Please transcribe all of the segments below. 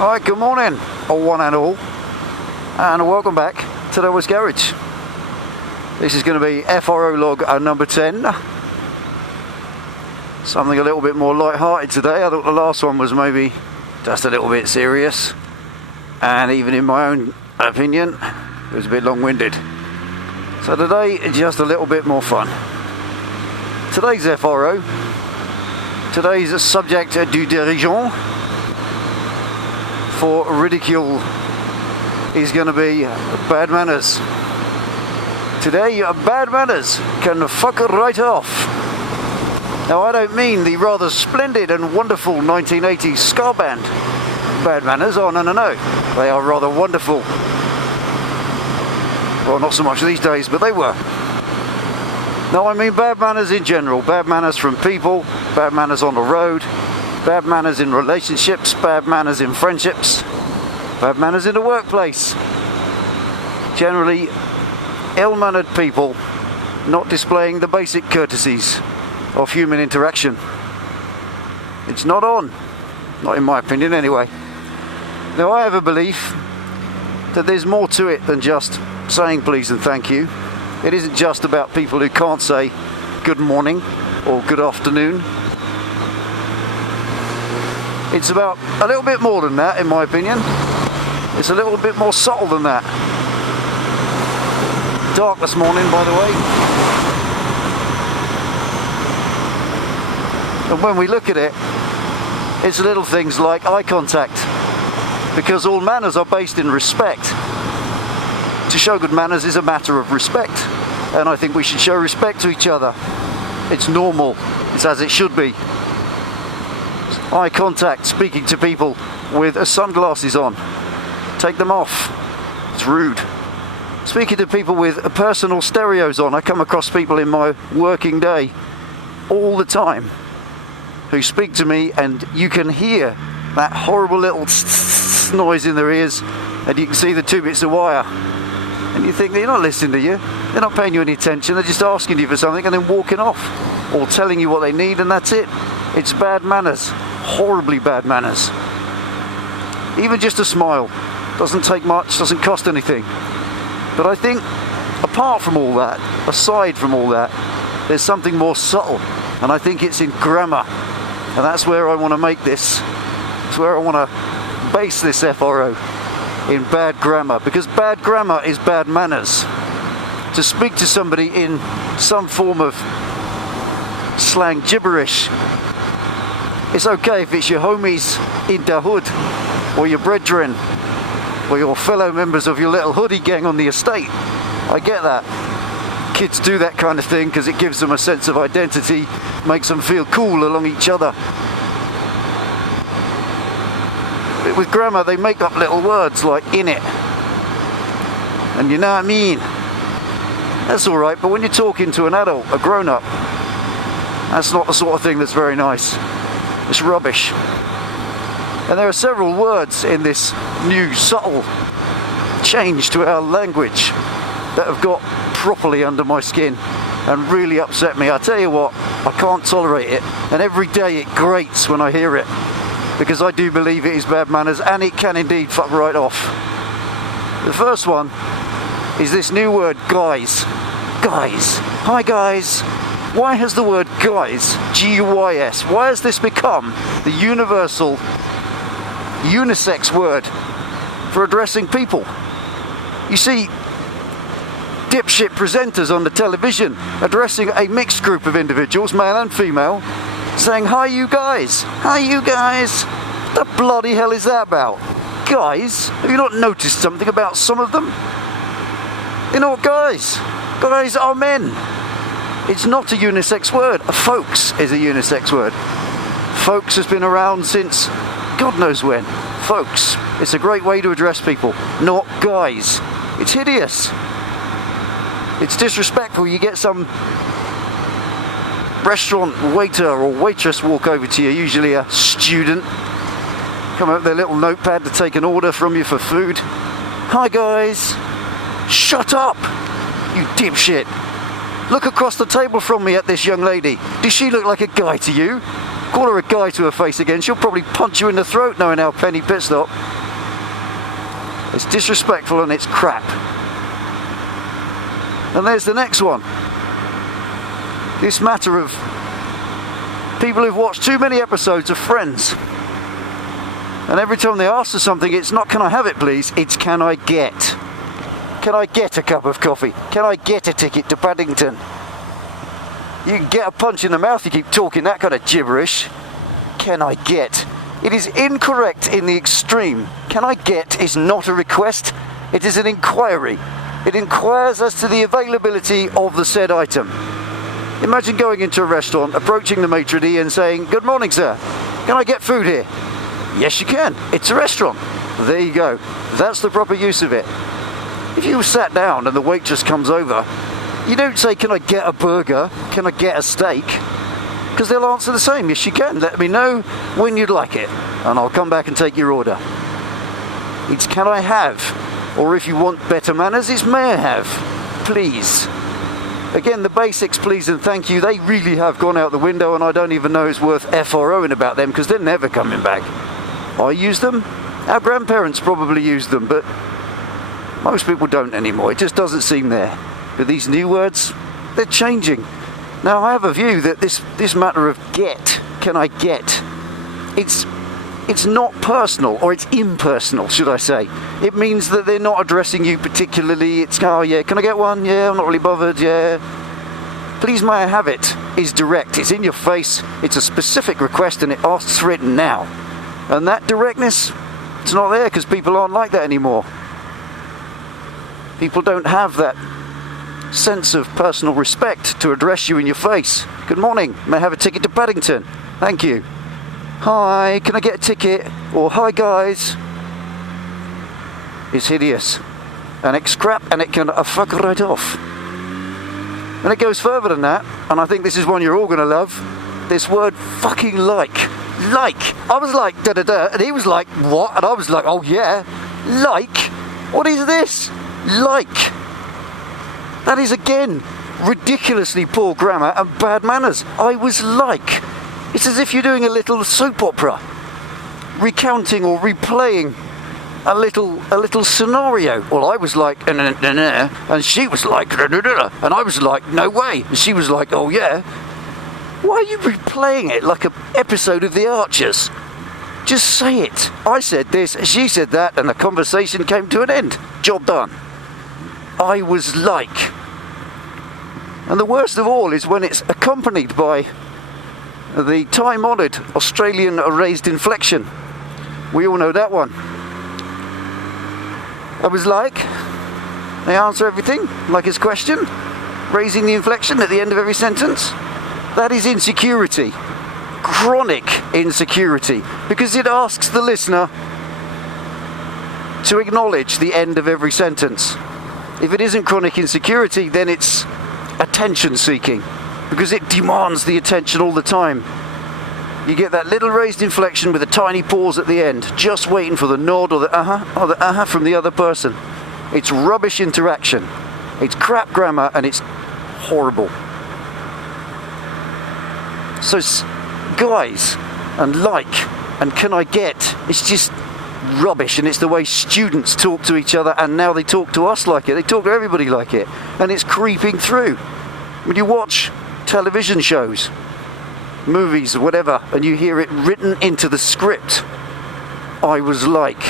Alright, good morning, one and all, and welcome back to Delboy's Garage. This is going to be FRO log number 10. Something a little bit more light-hearted today. I thought the last one was maybe just a little bit serious, and even in my own opinion, it was a bit long-winded. So today, just a little bit more fun. Today's FRO, today's subject du dirigeant for ridicule is going to be bad manners. Today, bad manners can fuck right off. Now, I don't mean the rather splendid and wonderful 1980s ska band Bad Manners. Oh, no. They are rather wonderful. Well, not so much these days, but they were. No, I mean bad manners in general. Bad manners from people, bad manners on the road, bad manners in relationships, bad manners in friendships, bad manners in the workplace. Generally, ill-mannered people not displaying the basic courtesies of human interaction. It's not on. Not in my opinion, anyway. Now, I have a belief that there's more to it than just saying please and thank you. It isn't just about people who can't say good morning or good afternoon. It's about a little bit more than that, in my opinion. It's a little bit more subtle than that. Dark this morning, by the way. And when we look at it, it's little things like eye contact. Because all manners are based in respect. To show good manners is a matter of respect. And I think we should show respect to each other. It's normal. It's as it should be. Eye contact, speaking to people with sunglasses on. Take them off. It's rude. Speaking to people with personal stereos on. I come across people in my working day all the time who speak to me, and you can hear that horrible little noise in their ears, and you can see the 2 bits of wire. And you think they're not listening to you. They're not paying you any attention. They're just asking you for something and then walking off, or telling you what they need, and that's it. It's bad manners. Horribly bad manners. Even just a smile doesn't take much, doesn't cost anything. But I think apart from all that, aside from all that, there's something more subtle, and I think it's in grammar. And that's where I want to make this. That's where I want to base this FRO, in bad grammar, because bad grammar is bad manners. To speak to somebody in some form of slang gibberish, it's okay if it's your homies in the hood, or your brethren, or your fellow members of your little hoodie gang on the estate. I get that. Kids do that kind of thing because it gives them a sense of identity, makes them feel cool along each other. But with grammar, they make up little words like in it, and you know what I mean. That's all right, but when you're talking to an adult, a grown-up, that's not the sort of thing that's very nice. It's rubbish. And there are several words in this new subtle change to our language that have got properly under my skin and really upset me. I tell you what, I can't tolerate it, and every day it grates when I hear it, because I do believe it is bad manners, and it can indeed fuck right off. The first one is this new word, guys. Guys. Hi, guys. Why has the word guys, G-U-Y-S, why has this become the universal, unisex word for addressing people? You see dipshit presenters on the television addressing a mixed group of individuals, male and female, saying, hi you guys, hi you guys. What the bloody hell is that about? Guys? Have you not noticed something about some of them? They're not guys. Guys are men. It's not a unisex word. Folks is a unisex word. Folks has been around since God knows when. Folks. It's a great way to address people, not guys. It's hideous. It's disrespectful. You get some restaurant waiter or waitress walk over to you, usually a student, come up with their little notepad to take an order from you for food. Hi guys. Shut up, you dipshit. Look across the table from me at this young lady. Does she look like a guy to you? Call her a guy to her face again, she'll probably punch you in the throat knowing how penny pit stop. It's disrespectful and it's crap. And there's the next one. This matter of people who've watched too many episodes of Friends. And every time they ask for something, it's not "can I have it please", it's "can I get? Can I get a cup of coffee? Can I get a ticket to Paddington?" You can get a punch in the mouth, you keep talking that kind of gibberish. Can I get? It is incorrect in the extreme. Can I get is not a request, it is an inquiry. It inquires as to the availability of the said item. Imagine going into a restaurant, approaching the maitre d' and saying, "Good morning, sir. Can I get food here?" Yes, you can. It's a restaurant. There you go. That's the proper use of it. If you sat down and the waitress comes over, you don't say, "Can I get a burger? Can I get a steak?" Because they'll answer the same. Yes, you can. Let me know when you'd like it, and I'll come back and take your order. It's "can I have?" Or if you want better manners, it's "may I have? Please." Again, the basics, please and thank you, they really have gone out the window, and I don't even know it's worth FROing about them because they're never coming back. I use them. Our grandparents probably used them, but most people don't anymore. It just doesn't seem there. But these new words, they're changing. Now, I have a view that this matter of get, can I get, it's not personal, or it's impersonal, should I say. It means that they're not addressing you particularly. It's, "Oh yeah, can I get one? Yeah, I'm not really bothered, yeah. Please may I have it?" is direct. It's in your face. It's a specific request and it asks for it now. And that directness, it's not there because people aren't like that anymore. People don't have that sense of personal respect to address you in your face. "Good morning, may I have a ticket to Paddington?" "Thank you." "Hi, can I get a ticket?" Or "Hi guys." It's hideous. And it's crap and it can fuck right off. And it goes further than that, and I think this is one you're all going to love. This word fucking like. Like. I was like, da da da, and he was like, what? And I was like, oh yeah. Like? What is this? Like. That is again ridiculously poor grammar and bad manners. I was like. It's as if you're doing a little soap opera, recounting or replaying a little scenario. Well, I was like, and she was like, and I was like, no way. And she was like, oh yeah. Why are you replaying it like an episode of The Archers? Just say it. I said this, she said that, and the conversation came to an end. Job done. I was like. And the worst of all is when it's accompanied by the time-honoured Australian raised inflection. We all know that one. I was like, they answer everything, like his question, raising the inflection at the end of every sentence. That is insecurity, chronic insecurity, because it asks the listener to acknowledge the end of every sentence. If it isn't chronic insecurity, then it's attention seeking, because it demands the attention all the time. You get that little raised inflection with a tiny pause at the end, just waiting for the nod or the uh-huh from the other person. It's rubbish interaction. It's crap grammar and it's horrible. So guys and like and can I get, it's just rubbish, and it's the way students talk to each other, and now they talk to us like it. They talk to everybody like it, and it's creeping through. When you watch television shows, movies, whatever, and you hear it written into the script, I was like,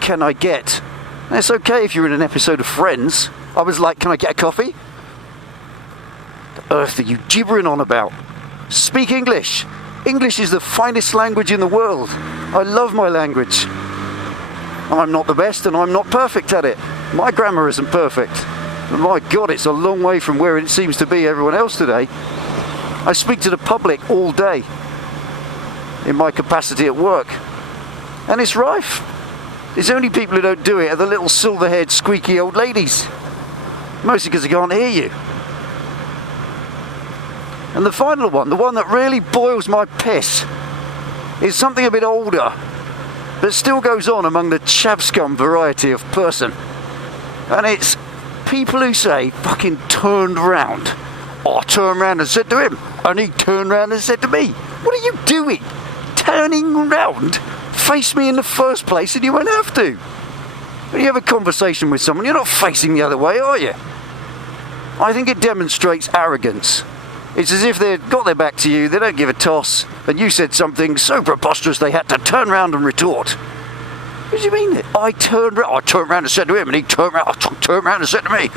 can I get? And it's okay if you're in an episode of Friends. I was like, can I get a coffee? The earth are you gibbering on about? Speak English. English is the finest language in the world. I love my language. I'm not the best and I'm not perfect at it. My grammar isn't perfect. But my God, it's a long way from where it seems to be everyone else today. I speak to the public all day in my capacity at work, and it's rife. It's only people who don't do it are the little silver-haired, squeaky old ladies. Mostly because they can't hear you. And the final one, the one that really boils my piss, is something a bit older, but still goes on among the chavscum variety of person. And it's people who say, fucking turned round. I turned round and said to him, and he turned round and said to me. What are you doing? Turning round? Face me in the first place and you won't have to. When you have a conversation with someone, you're not facing the other way, are you? I think it demonstrates arrogance. It's as if they've got their back to you, they don't give a toss, and you said something so preposterous they had to turn round and retort. What do you mean? I turned round and said to him, and he turned round and said to me.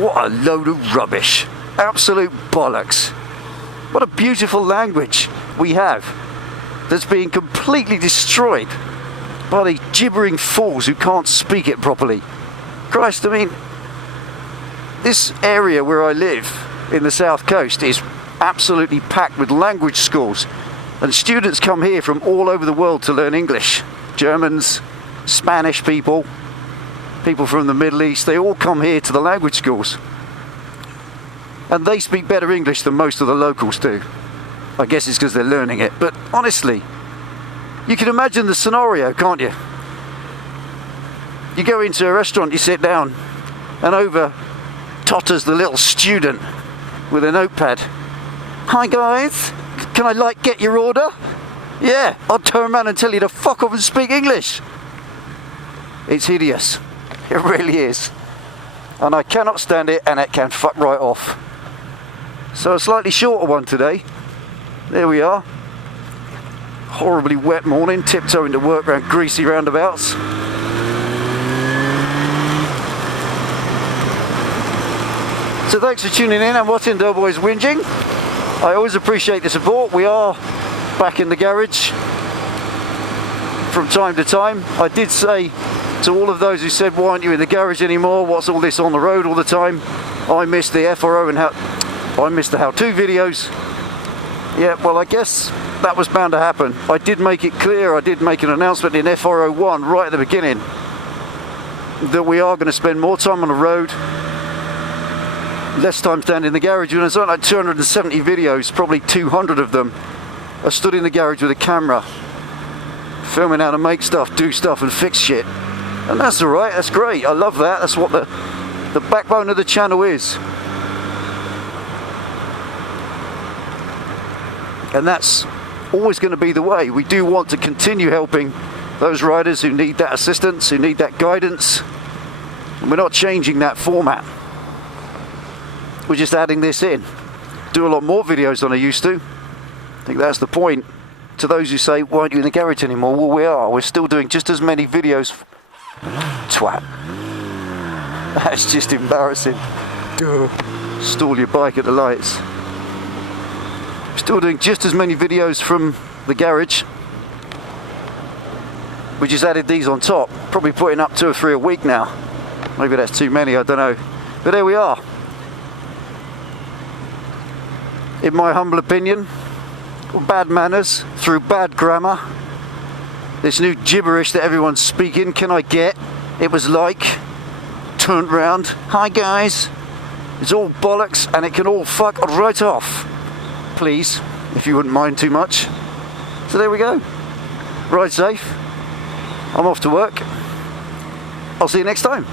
What a load of rubbish. Absolute bollocks. What a beautiful language we have that's being completely destroyed by these gibbering fools who can't speak it properly. Christ, I mean, this area where I live in the south coast is absolutely packed with language schools, and students come here from all over the world to learn English. Germans, Spanish people, people from the Middle East, they all come here to the language schools. And they speak better English than most of the locals do. I guess it's because they're learning it, but honestly, you can imagine the scenario, can't you? You go into a restaurant, you sit down, and over totters the little student with a notepad. Hi guys, can I get your order? Yeah, I'll turn around and tell you to fuck off and speak English. It's hideous. It really is. And I cannot stand it, and it can fuck right off. So a slightly shorter one today. There we are. Horribly wet morning, tiptoeing to work around greasy roundabouts. So thanks for tuning in and watching Delboy's whinging. I always appreciate the support. We are back in the garage from time to time. I did say to all of those who said, why aren't you in the garage anymore? What's all this on the road all the time? I missed the FRO and I missed the how-to videos. Yeah, well, I guess that was bound to happen. I did make it clear, I did make an announcement in FRO 1 right at the beginning that we are going to spend more time on the road, less time standing in the garage. And there's like 270 videos, probably 200 of them are stood in the garage with a camera, filming how to make stuff, do stuff and fix shit. And that's alright, that's great, I love that. That's what the backbone of the channel is. And that's always going to be the way. We do want to continue helping those riders who need that assistance, who need that guidance. And we're not changing that format. We're just adding this in. Do a lot more videos than I used to. I think that's the point. To those who say, why aren't you in the garage anymore? Well, we are. We're still doing just as many videos. Twat. That's just embarrassing. Duh. Stall your bike at the lights. Still doing just as many videos from the garage. We just added these on top. Probably putting up 2 or 3 a week now. Maybe that's too many, I don't know. But there we are. In my humble opinion, bad manners through bad grammar. This new gibberish that everyone's speaking. Can I get? It was like. Turned round. Hi guys. It's all bollocks and it can all fuck right off. Please, if you wouldn't mind too much. So there we go. Ride safe. I'm off to work. I'll see you next time.